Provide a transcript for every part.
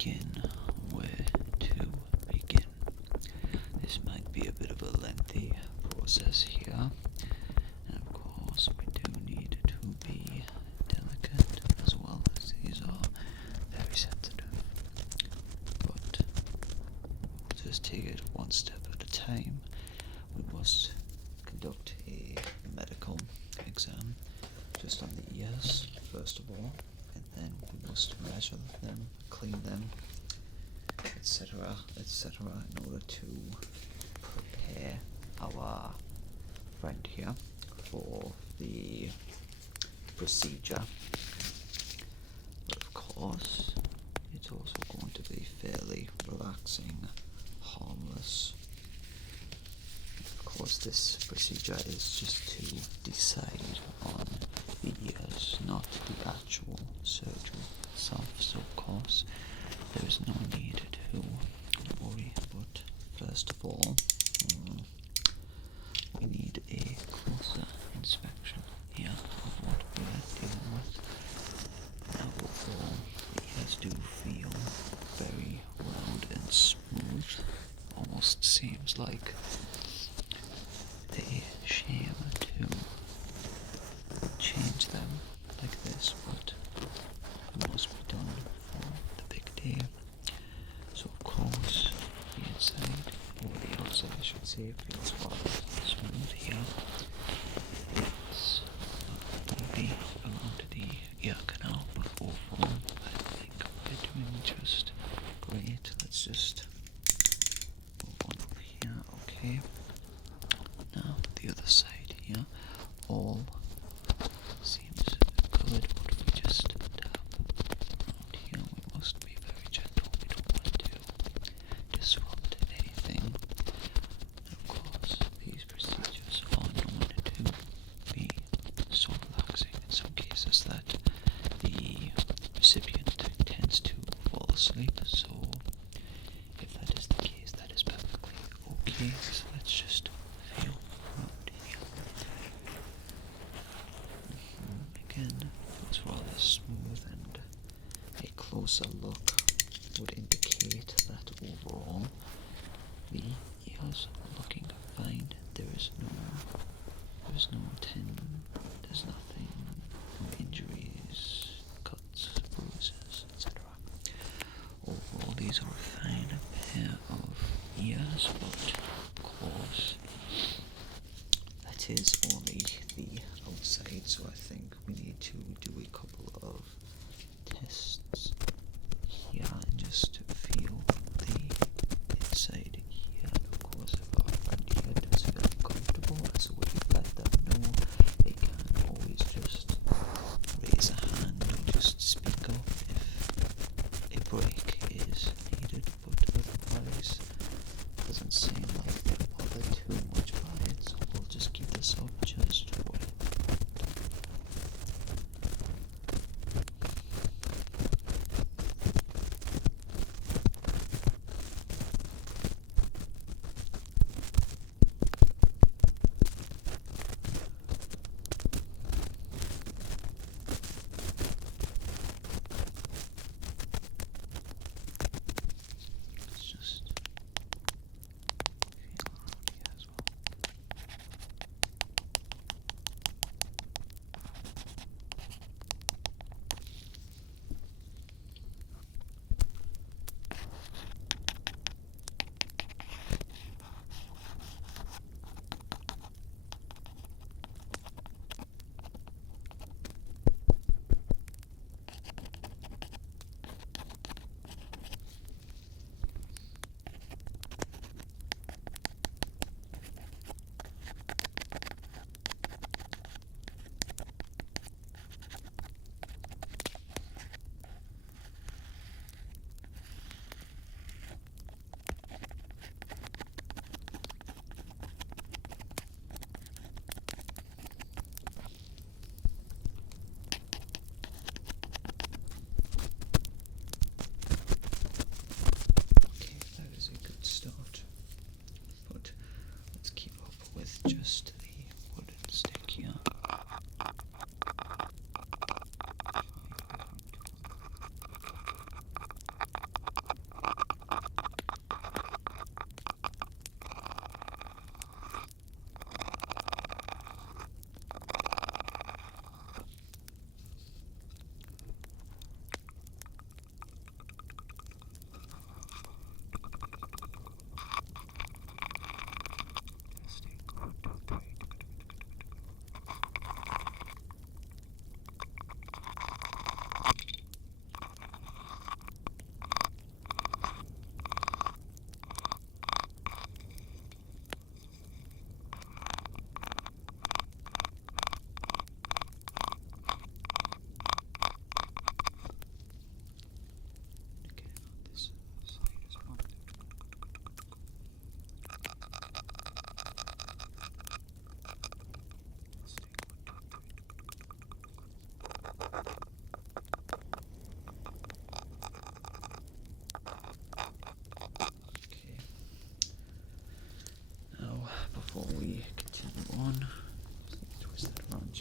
begin? Where to begin? This might be a bit of a lengthy process here, and of course we do need to be delicate as well, as these are very sensitive. But we'll just take it one step at a time. We must conduct a medical exam just on the ears first of all, and then we must measure them, clean them, etc., etc., in order to prepare our friend here for the procedure. But of course, it's also going to be fairly relaxing, harmless. Of course, this procedure is just to decide on the ears, not the actual surgery itself. So of course, there is no need to worry. But first of all, we need a closer inspection here of what we are dealing with. Now overall, the ears do feel very round and smooth. Almost seems like they shame to change them like this, but it must be done for the big day. So of course, the inside, or the outside I should say, feels rather smooth here. It's maybe around the ear canal, but overall I think we're doing just great. Let's just move on over here, okay. Now the other side here, all seems good. What if we just tap around here? We must be very gentle. We don't want to disrupt anything. And of course, these procedures are known to be so relaxing in some cases that the recipient tends to fall asleep. So if that is the case, that is perfectly okay. So let's just feel around here. Again, it's rather smooth, and a closer look would indicate that overall the ears are looking fine. There's no tendon, there's nothing, no injuries, cuts, bruises, etc. Overall, these are a fine pair of ears, but of course that is only the outside, so I think we need to do a couple of tests here and just to feel the inside here. And of course, if our friend here does feel uncomfortable, as we let them know, they can always just raise a hand or just speak up if a break is needed, but otherwise it doesn't seem like they're bothered too much by it, so we'll just keep this up just for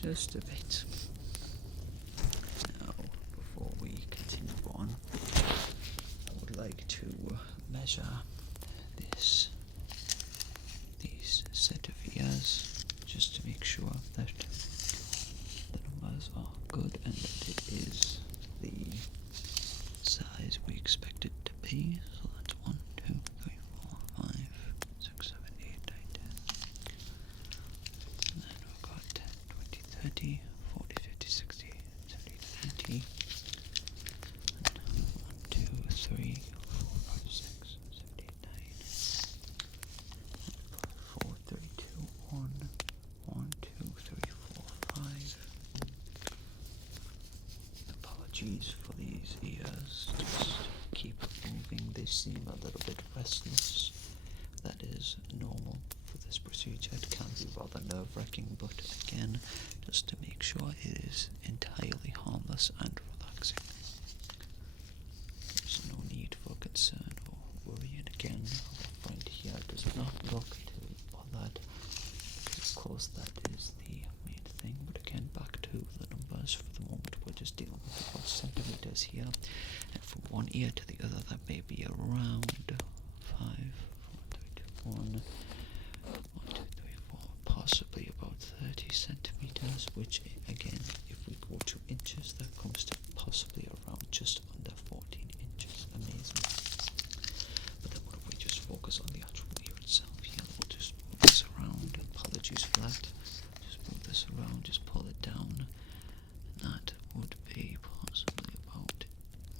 just a bit. Now, before we continue on, I would like to measure these set of ears, just to make sure that the numbers are good and that it is the size we expect it to be. So that's 1, 2, 3, 4, 5, 6, 7, 8, 9, 10. And then we've got 10, 20, 30, 40, 50, 60, 70, 90. And 1, 2, 3, 4, 5, 6, 7, 8, 9. 4, 3, 2, 1, 1, 2, 3, 4, 5. Apologies for these ears, just keep moving, they seem a little bit restless. That is normal for this procedure. It can be rather nerve-wracking, but again, just to make sure it is entirely harmless and relaxing. There's no need for concern or worry, and again, our friend here does not look too bothered. Of course, that is the main thing, but again, back to the numbers. For the moment, we're just dealing with about centimeters here, and from one ear to the other, that may be around 5, 4, 3, 2, 1, 1, 2, 3, 4, possibly about 30 centimeters, which again, if we go to inches, that comes to possibly around just under 14 inches. Amazing. But then what if we just focus on the actual ear itself here? We'll just move this around. Apologies for that. Just move this around, just pull it down. And that would be possibly about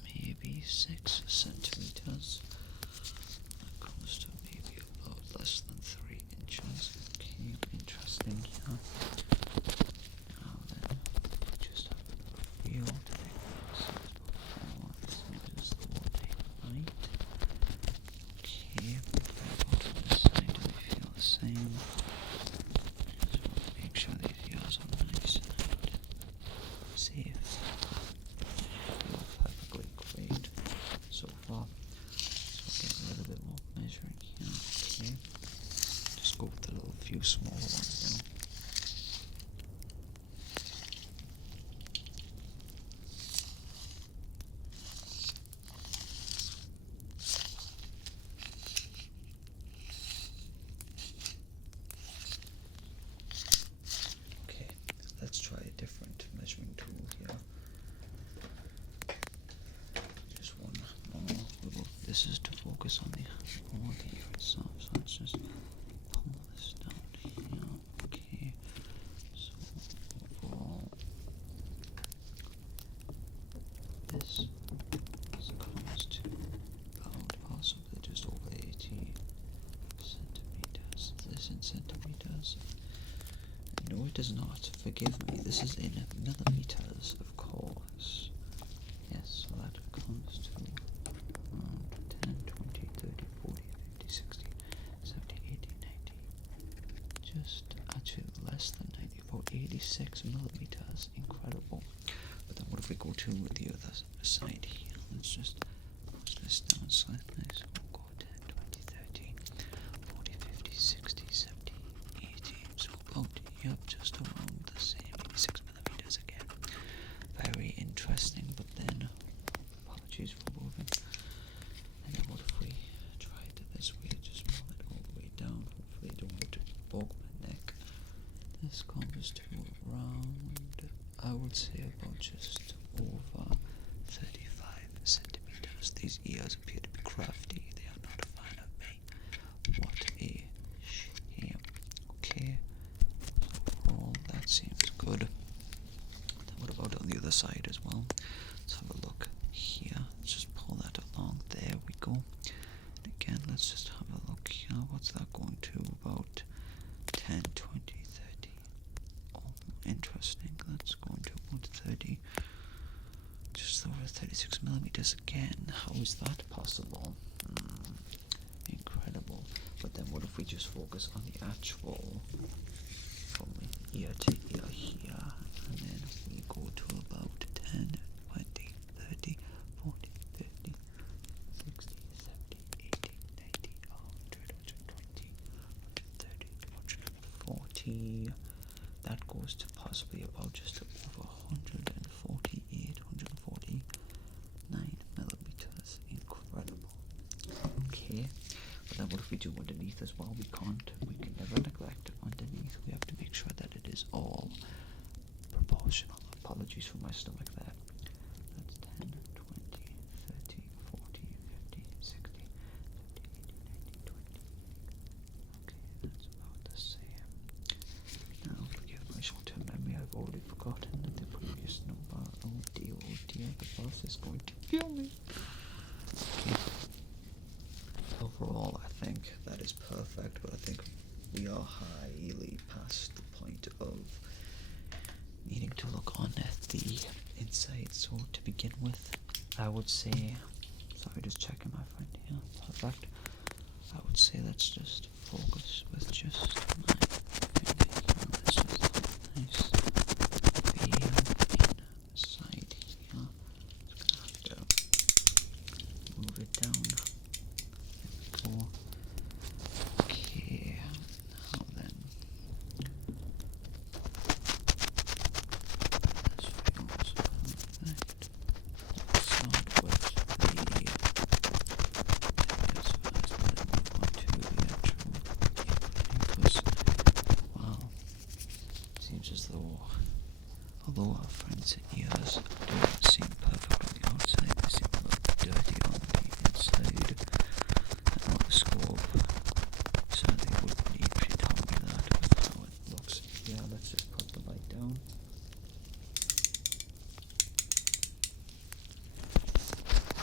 maybe 6 centimeters. That comes to maybe about less than 3 inches. Okay, interesting here. Now then, just have a feel to think before. This measures the water height. Okay, on this side, do we feel the same? Just want to make sure these ears are nice and safe. Feel perfectly great so far. So get a little bit more measuring here. Okay. Just go with a little few smaller ones now. Okay, let's try a different measuring tool here. Just one more. This is to focus on the ear itself, so let's just pull this down here. Okay, so overall, this comes to about possibly just over 80 centimeters. This in centimeters. No, it does not. Forgive me. This is in millimeters, of course. Yes, so that comes to around 10, 20, 30, 40, 50, 60, 70, 80, 90. Just actually less than 90, about 86 millimeters. Incredible. But then what if we go to the other side here? Let's just push this down slightly. So we'll go 10, 20, 30, 40, 50, 60, 70, 80. So about, yep, just around the same, 86 millimeters again. Very interesting, but then, apologies for moving. And then what if we try it this way, just pull it all the way down, hopefully don't want to bog my neck. This comes to around, I would say about just over 35 centimeters. These ears appear to be crafty, they are not a fan of me. What a shame. Okay, so overall that seems good. Then what about on the other side as well? Let's have a look here. Let's just pull that along. There we go. And again, let's just have a look here. What's that going to? About 10, 20, 30. Oh, interesting. That's going to about 30. Just over 36 millimeters again. How is that possible? Incredible. But then what if we just focus on the actual from ear to ear here, and then we go to about 10, 20, 30, 40, 50, 60, 70, 80, 90, 100, 120, 130, 140. that goes to possibly about just over 149 millimeters. Incredible. Okay, but then what if we do underneath as well? We can never neglect underneath. We have to make sure that it is all proportional. Apologies for my stomach there. That's 10, 20, 30, 40, 50, 60, 70, 80, 90, 20. Okay, that's about the same. Now, forgive my short-term memory, I've already forgotten the previous number. Oh dear, the boss is going to kill me. Okay. Overall, I think that is perfect, but I think we are highly past the point of needing to look on at the inside. So to begin with, I would say, sorry, just checking my friend here, perfect. I would say let's just focus with just my finger here. Let's just nice feel inside here. Just gonna have to move it down. There we go. Okay, now then. This feels perfect. Let's start with the wow, seems as though although our friend's ears don't seem perfect on the outside, they seem a little dirty on the inside. And on the scope, certainly wouldn't need if you tell me that with how it looks. Yeah, let's just put the light down.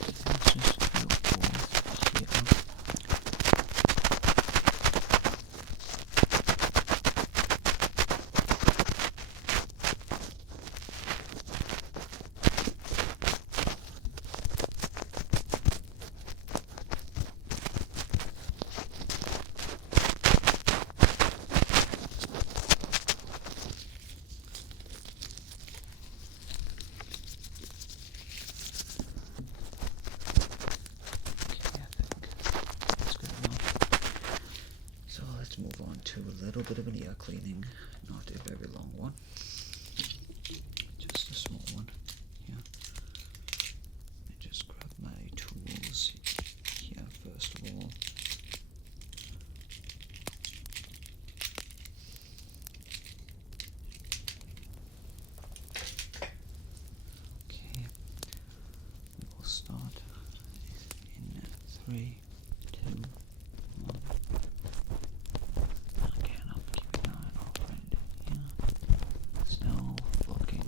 Let's just go forth here. So let's move on to a little bit of an ear cleaning, not a very long one, just a small one. Here, let me just grab my tools here first of all. Okay, we will start in 3, 2, 1. Again, I'm keeping an eye on our friend here. Still looking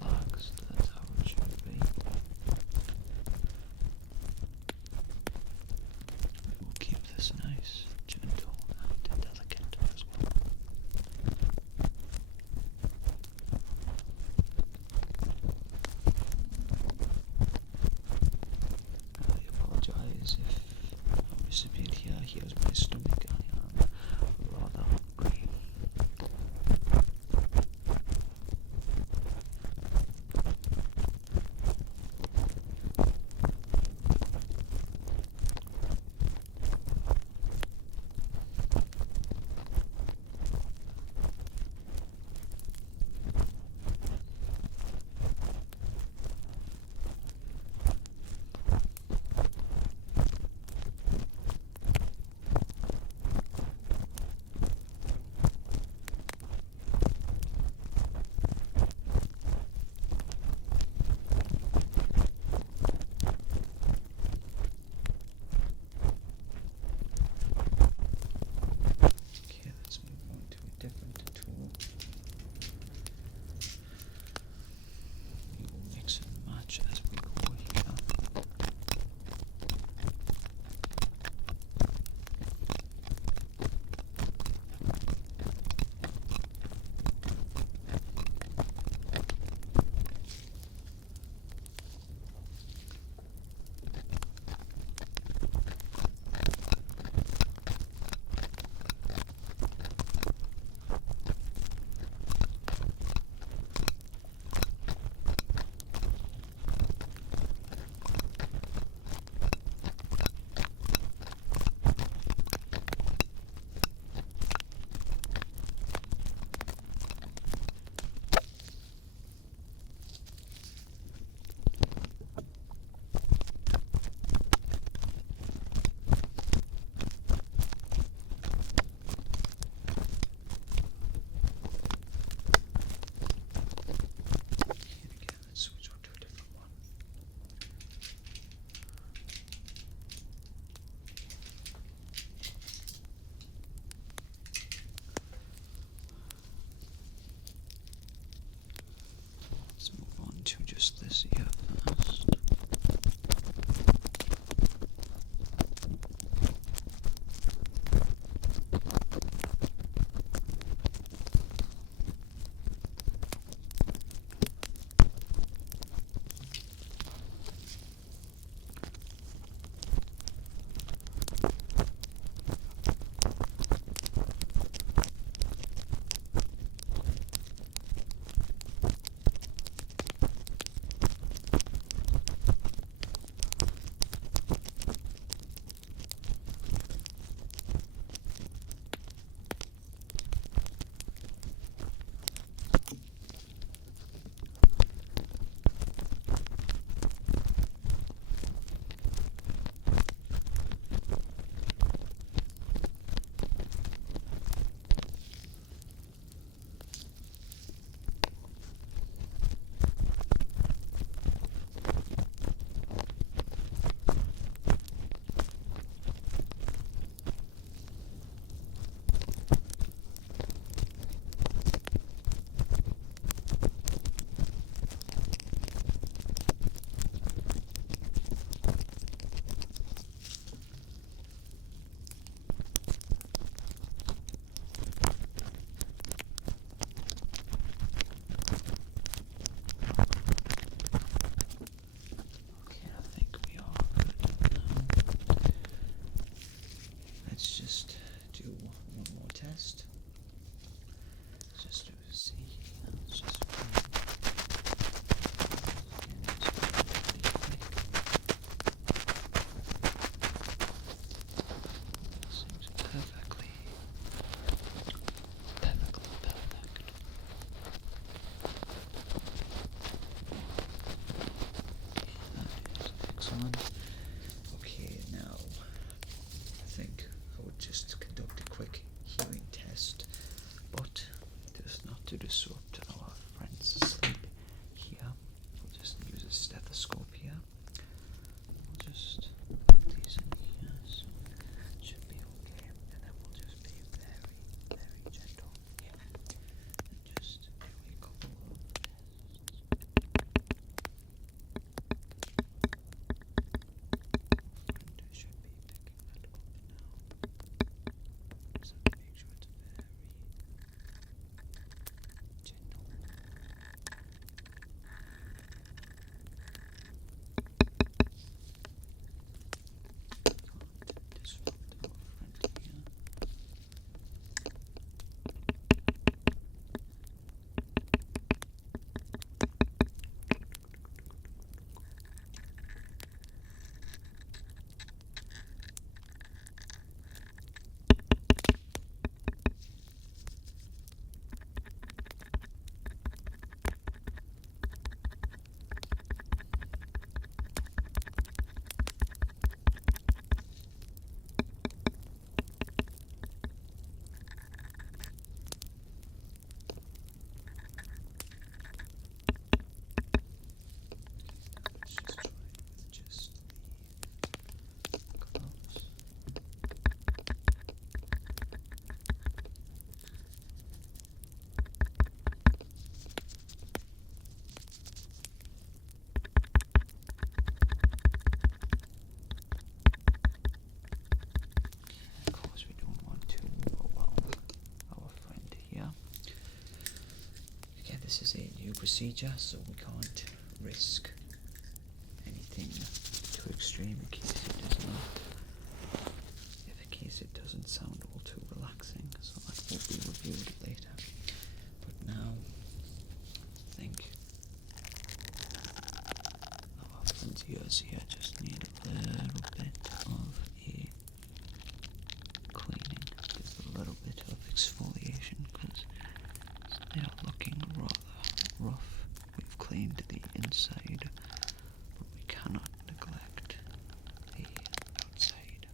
relaxed, that's how it should be. We will keep this nice, gentle, and delicate as well. I apologize if our recipient here hears my stomach. I am rather hungry. Okay, let's move on to a different tool. We will mix and match as we go here. procedure, so we can't risk anything too extreme in case it doesn't sound all too relaxing, so that will be reviewed later. But now, I think our friends ears here just need a little bit of a cleaning, just a little bit of exfoliation, because they are looking rather rough. We've cleaned the inside, but we cannot neglect the outside.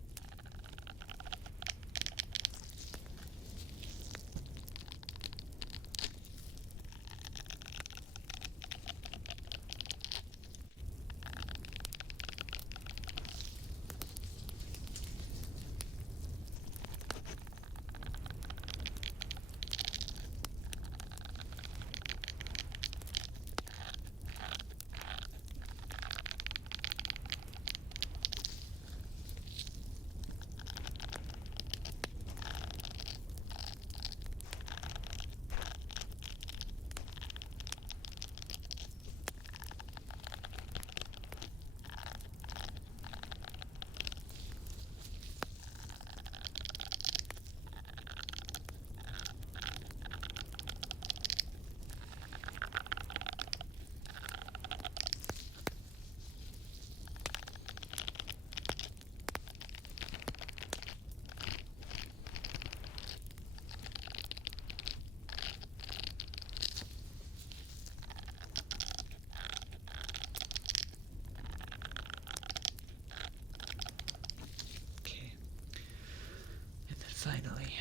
Finally,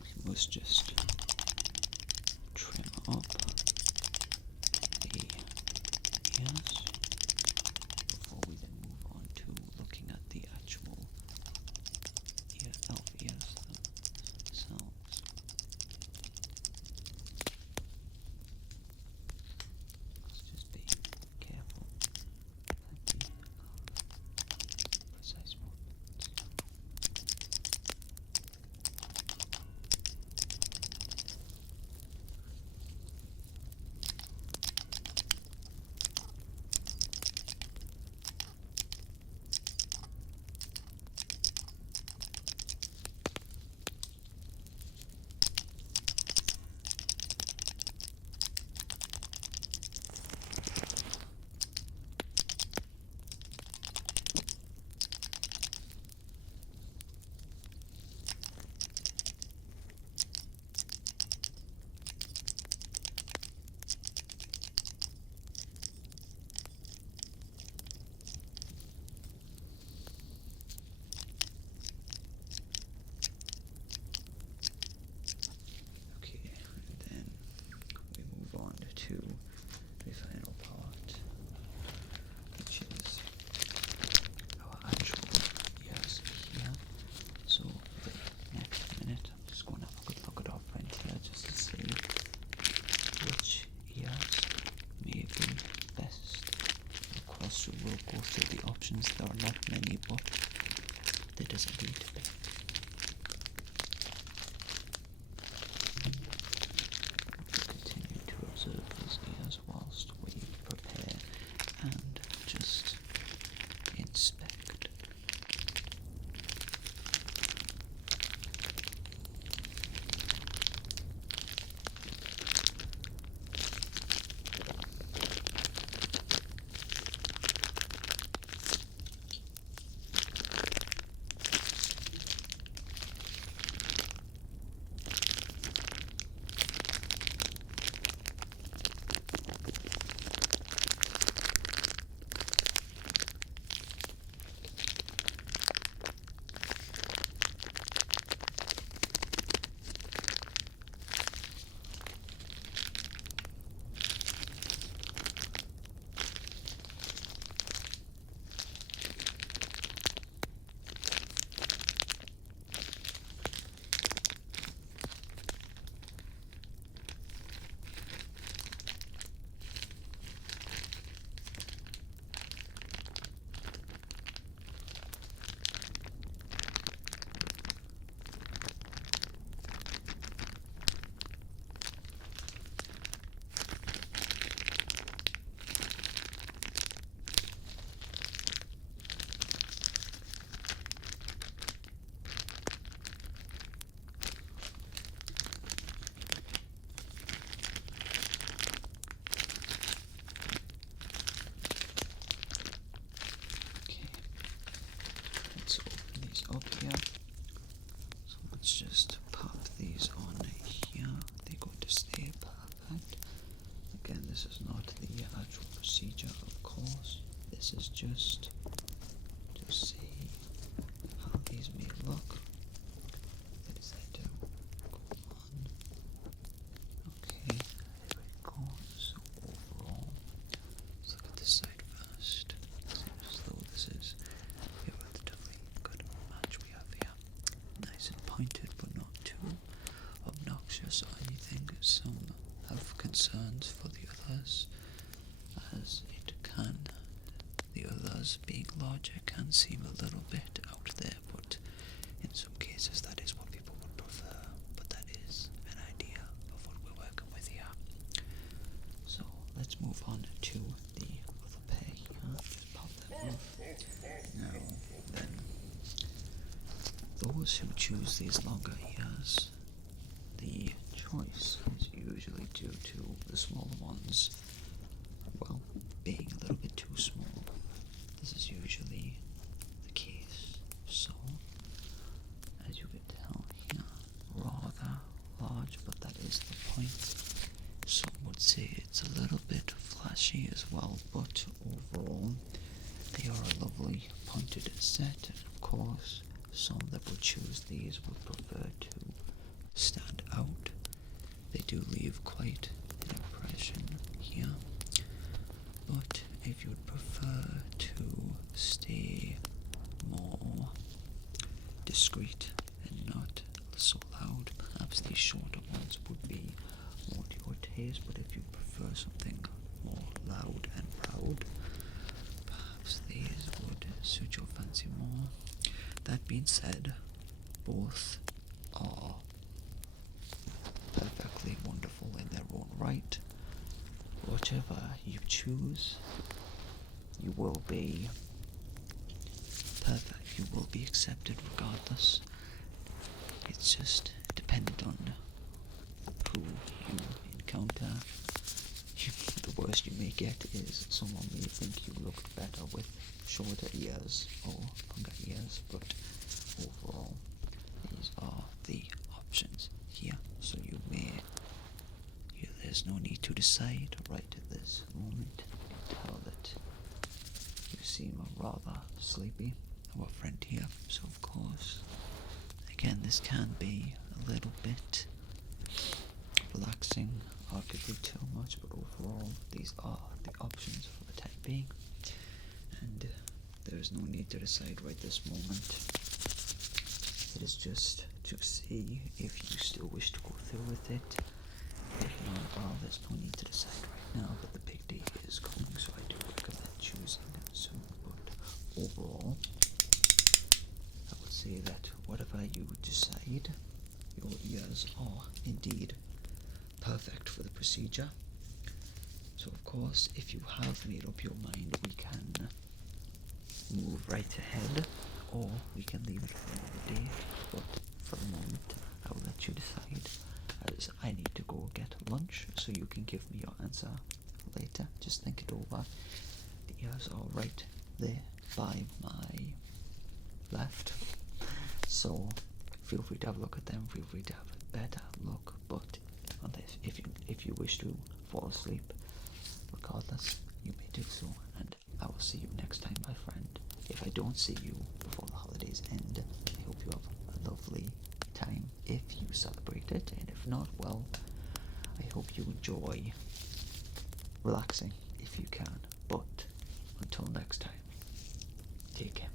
we must just trim up the ears before we then move on to looking at the actual elf ears themselves. Let's just be careful at the precise movements. To the final part, which is our actual ears here. So for the next minute, I'm just going to have a good look at our friend here just to see which ears may be best. Of course, we will go through the options. There are not many, but there doesn't need to be. Observe his ears whilst we prepare and just inspect. up here. So let's just pop these on here. They're going to stay perfect. Again, this is not the actual procedure, of course. This is just to see how these may look. As I do go on. Okay, there we go. So overall, let's look at this side first. Seems as though this is a relatively good match we have here. Nice and pointed, but not too obnoxious or anything. Some have concerns for the others, as it can. The others, being larger, can seem a little bit out there, but in some cases that is what people would prefer. But that is an idea of what we're working with here. So let's move on to the other pair here. Just pop that off. Now then, those who choose these longer ears, the choice is usually due to the smaller ones, well, being a little bit too small. This is usually the case. So, as you can tell here, rather large, but that is the point. Some would say it's a little bit flashy as well, but overall, they are a lovely pointed set, and of course, some that would choose these would prefer to stand out. They do leave quite an impression here, but if you would prefer to stay more discreet and not so loud, perhaps these shorter ones would be more to your taste. But if you prefer something more loud and proud, perhaps these would suit your fancy more. That being said, both are perfectly wonderful in their own right. Whatever you choose, you will be perfect. You will be accepted regardless. It's just dependent on who you encounter. The worst you may get is someone may think you look better with shorter ears or longer ears, but overall, these are the options here. So there's no need to decide right at this moment. You can tell that you seem rather sleepy, our friend here, so of course, again, this can be a little bit relaxing, arguably too much, but overall, these are the options for the time being, and there is no need to decide right this moment. It is just to see if you still wish to go through with it. If not, well, there's no need to decide right now, but the big day is coming, so I do recommend choosing soon. But overall, I would say that whatever you decide, your ears are indeed perfect for the procedure. So of course, if you have made up your mind, we can move right ahead, or we can leave it for another day. But for the moment, I will let you decide, as I need to go get lunch, so you can give me your answer later. Just think it over. The ears are right there by my left, so feel free to have a look at them, feel free to have a better look, but unless if you wish to fall asleep, regardless, you may do so, and I will see you next time, my friend. If I don't see you before the holidays end, I hope you have a lovely time if you celebrate it, and if not, well, I hope you enjoy relaxing if you can. But until next time, take care.